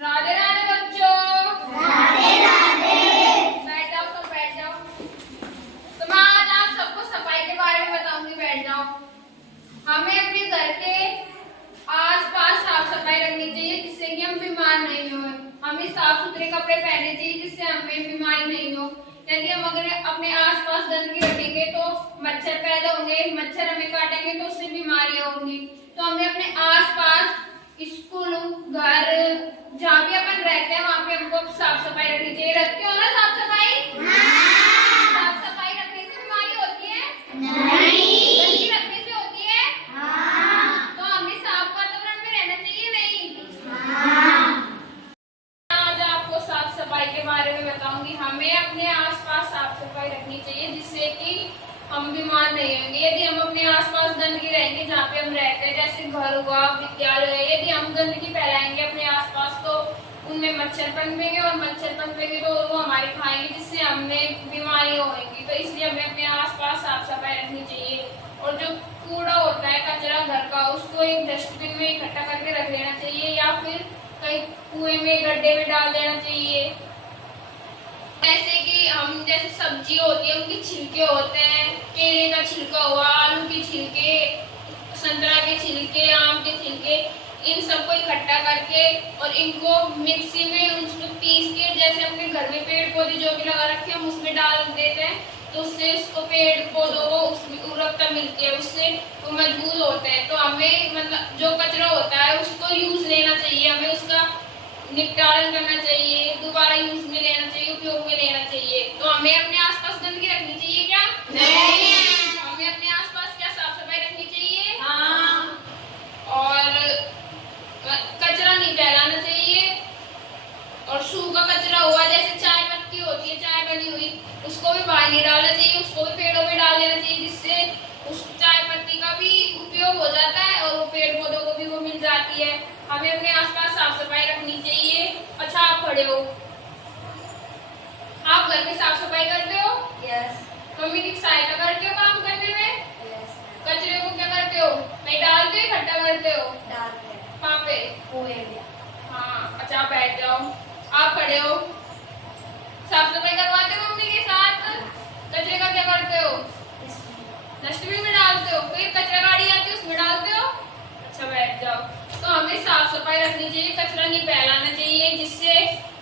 राधे राधे बच्चों। राधे राधे। बैठ जाओ, सब बैठ जाओ। तो मैं आज आप सबको सफाई के बारे में बताऊंगी, बैठ जाओ। हमें अपने घर के आस-पास साफ सफाई रखनी चाहिए जिससे कि हम बीमार नहीं हो। हमें साफ सुथरे कपड़े पहनने चाहिए जिससे हमें बीमारी नहीं हो। यदि हम अगर अपने आस-पास गंदगी रखेंगे तो मच्छर पैदा होंगे, मच्छर हमें काटेंगे तो उससे बीमारियां होंगी। तो हमें अपने आस-पास स्कूल, घर, जहाँ भी अपन रहते हैं वहाँ पे हमको साफ सफाई रखनी चाहिए। रखते हो ना साफ सफाई? हाँ। साफ सफाई रखने से बीमारी होती है? नहीं। गंदगी रखने से होती है? हाँ। तो हमें साफ वातावरण में रहना चाहिए, नहीं? हाँ। आज आपको साफ सफाई के बारे में बताऊंगी। हमें अपने आसपास साफ सफाई रखनी चाहिए जिससे कि हम बीमार नहीं होंगे। यदि हम अपने आसपास गंदगी रहेंगे जहाँ पे हम रहते हैं, जैसे घर हुआ, विद्यालय, यदि हम गंदगी फैलाएंगे अपने आसपास तो उनमें मच्छर पनपेंगे और मच्छर पनपेंगे तो वो हमारे खाएंगे जिससे हमें बीमारियां होंगी। तो इसलिए हमें अपने आसपास साफ सफाई रखनी चाहिए। और जो कूड़ा होता है, कचरा घर का, उसको एक डस्टबिन में इकट्ठा करके रख लेना चाहिए या फिर कहीं कुएं में, गड्ढे में डाल देना चाहिए। जैसे कि हम जैसे सब्जी होती है उनके छिलके होते हैं, केले का छिलका हुआ, आलू के छिलके, संतरा के छिलके, आम के छिलके, इन सबको इकट्ठा करके और इनको मिक्सी में उसको पीस के, जैसे अपने घर में पेड़ पौधे जो भी लगा रखे हैं हम उसमें डाल देते हैं तो उससे उसको पेड़ पौधों को उसमें उर्वरकता मिलती है, उससे वो मजबूत होते हैं। तो हमें मतलब जो कचरा होता है उसको यूज लेना चाहिए, हमें उसका निपटारण करना चाहिए, दोबारा यूज में लेना चाहिए, उपयोग में लेना चाहिए। तो हमें अपने आसपास गंदगी रखनी चाहिए क्या? नहीं। हमें अपने आसपास क्या साफ सफाई रखनी चाहिए? हाँ। और कचरा नहीं फैलाना चाहिए। और सूखा कचरा हुआ, जैसे चाय पत्ती होती है, चाय बनी हुई, उसको भी बाहर नहीं डालना चाहिए, उसको भी पेड़ों में डाल देना चाहिए जिससे उस चाय पत्ती का भी उपयोग हो जाता है और वो पेड़ पौधों को भी वो मिल जाती है। हमें अपने आसपास साफ सफाई रखनी चाहिए। अच्छा, आप खड़े हो, आप घर में साफ सफाई करते हो? यस। मम्मी की सहायता करते हो काम करने में? यस। कचरे को क्या करते हो? नहीं डालते हो, इकट्ठा करते हो? डालते हैं। कहाँ पे? कुएं में। हाँ, अच्छा आप बैठ जाओ। आप खड़े हो, साफ सफाई करवाते हो मम्मी के साथ? कचरे का क्या करते हो? डस्टबिन में डालते हो, फिर कचरा गाड़ी आती है उसमें डालते हो? अच्छा बैठ जाओ। तो हमें साफ सफाई रखनी चाहिए, कचरा नहीं फैलाना चाहिए जिससे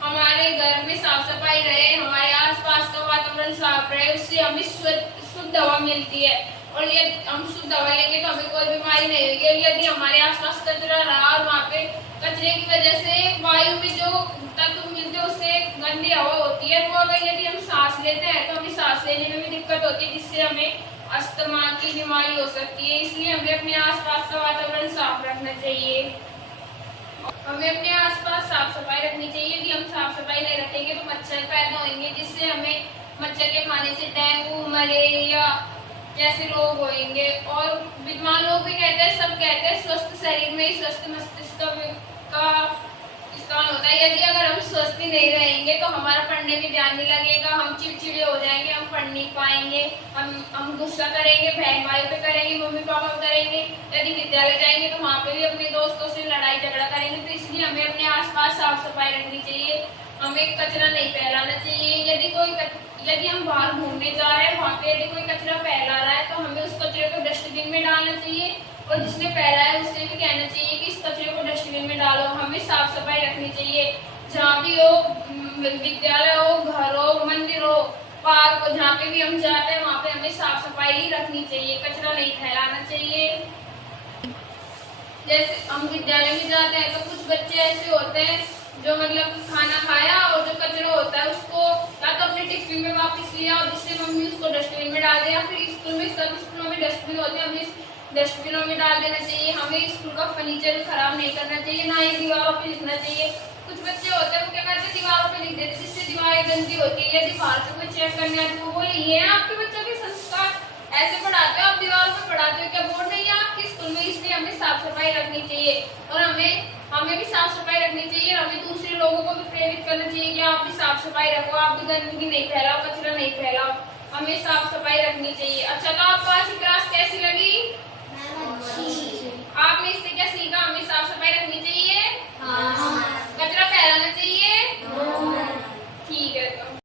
हमारे घर में साफ सफाई रहे, हमारे आसपास का वातावरण साफ रहे, उससे हमें शुद्ध हवा मिलती है। और ये हम शुद्ध हवा लेंगे तो हमें कोई बीमारी नहीं होगी। यदि हमारे आसपास कचरा रहा और वहाँ पे कचरे की वजह से वायु में जो तत्व मिलते हैं उससे गंदी हवा होती है, वो अगर यदि हम सांस लेते हैं तो हमें सांस लेने में भी दिक्कत होती है जिससे हमें अस्थमा की बीमारी हो सकती है। इसलिए हमें अपने आसपास का वातावरण साफ रखना चाहिए। हमें अपने आसपास साफ सफाई रखनी चाहिए। यदि हम साफ सफाई नहीं रखेंगे तो मच्छर पैदा होंगे जिससे हमें मच्छर के खाने से डेंगू, मलेरिया जैसे रोग होंगे। और विद्वान लोग भी कहते हैं, सब कहते हैं, स्वस्थ शरीर में ही स्वस्थ मस्तिष्क का स्थान होता है। यदि अगर हम स्वस्थ ही नहीं रहेंगे तो हमारा पढ़ने में ध्यान नहीं लगेगा, हम चिड़चिड़े हो जाएंगे, हम पढ़ नहीं पाएंगे, हम गुस्सा करेंगे, बहन भाई पे करेंगे, मम्मी पापा पे करेंगे। यदि विद्यालय जाएंगे तो वहाँ पे भी अपने दोस्तों से लड़ाई झगड़ा करेंगे। तो इसलिए हमें अपने आसपास साफ सफाई रखनी चाहिए, हमें कचरा नहीं फैलाना चाहिए। यदि हम बाहर घूमने जा रहे हैं, वहाँ पे यदि कोई कचरा फैला रहा है तो हमें उस कचरे को डस्टबिन में डालना चाहिए और जिसने फैलाया है उससे भी कहना चाहिए कि इस कचरे को डस्टबिन में डालो। हमें साफ सफाई रखनी चाहिए जहाँ भी हो, विद्यालय हो, घर हो, मंदिर हो, पार्क हो, जहाँ पे भी हम जाते हैं वहाँ पे हमें साफ सफाई रखनी चाहिए, कचरा नहीं फैलाना चाहिए। जैसे हम विद्यालय में जाते हैं तो कुछ बच्चे ऐसे होते हैं जो मतलब खाना खाया और जो कचरा होता है उसको या तो अपने टिफिन में वापस लिया और जिससे मम्मी उसको डस्टबिन में डाल दिया। फिर स्कूल में, सब स्कूलों में डस्टबिन होते हैं, हमें डस्टबिनों में डाल देना चाहिए। हमें स्कूल का फर्नीचर खराब नहीं करना चाहिए, ना ही दीवारों पे लिखना चाहिए। कुछ बच्चे होते हैं वो क्या करते हैं, दीवारों पे लिख देते हैं जिससे दीवारें गंदी होती है। यदि बाहर से कोई चेक करने आते तो वो ये है आपके बच्चों के संस्कार, ऐसे पढ़ाते हो आप, दीवारों पे पढ़ाते हो, क्या बोर्ड नहीं है आपके स्कूल में? इसलिए हमें साफ सफाई रखनी चाहिए और हमें भी साफ सफाई रखनी चाहिए। हमें दूसरे लोगों को भी प्रेरित करना चाहिए कि आप भी साफ सफाई रखो, आप भी गंदगी नहीं फैलाओ, कचरा नहीं फैलाओ, हमें साफ सफाई रखनी चाहिए। अच्छा, तो आपको आज की क्लास कैसी लगी? आपने इससे क्या सीखा? हमें साफ सफाई रखनी